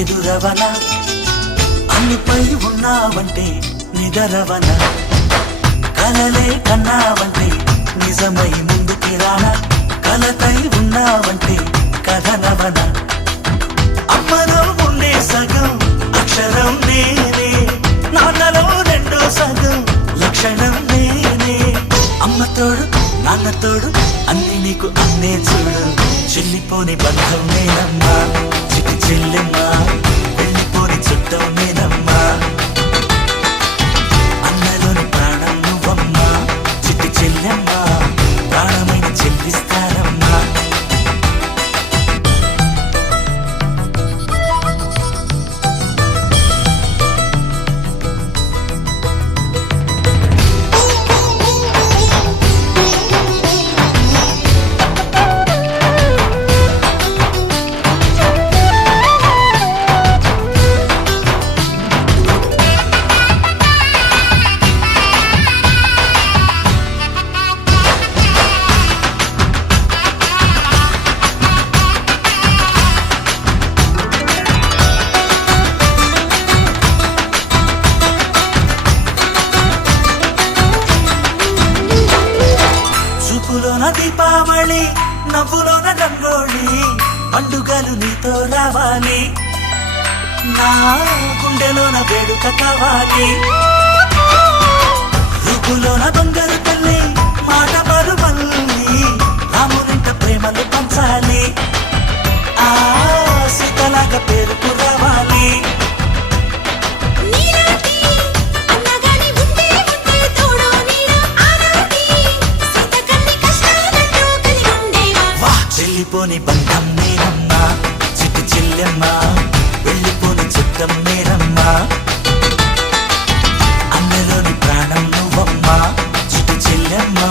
ఎదురవన అన్నిపై ఉన్నావంటే నిదరవన కలలే కన్నావంటే నిజమై ముందుకి రానా కలతై ఉన్నావంటే కథనవన అమ్మలో ఉండే సగం అక్షరం నేనే నాన్నలో రెండో సగం లక్షణం నేనే అమ్మ తోడు నాన్న తోడు అన్ని నీకు అన్నే చూడు చెల్లిపోని బంధం నేనమ్మా చిటి చెల్లెమ్మా వెళ్ళిపోని చుట్టం నేనమ్మా అన్నలోని ప్రాణం నువ్వమ్మా చిటి చెల్లెమ్మా ప్రాణమైన చెల్లిస్తానమ్మా చూపులోన దీపావళి నవ్వులోన రంగోళి పండుగలు నీతో రావాలి నా గుండెలోన వేడుక కావాలి రూపులోన దొంగలు తల్లి మాట మరుమల్లి రామునింట ప్రేమలు పంచాలి ఆ సీతలాగా పేరుకు రావాలి వెళ్ళిపోని బంధం నేనమ్మా చిట్టి చెల్లెమ్మా వెళ్ళిపోని చుట్టం నేనమ్మా అన్నలోని ప్రాణం నువ్వమ్మా చిట్టి చెల్లెమ్మా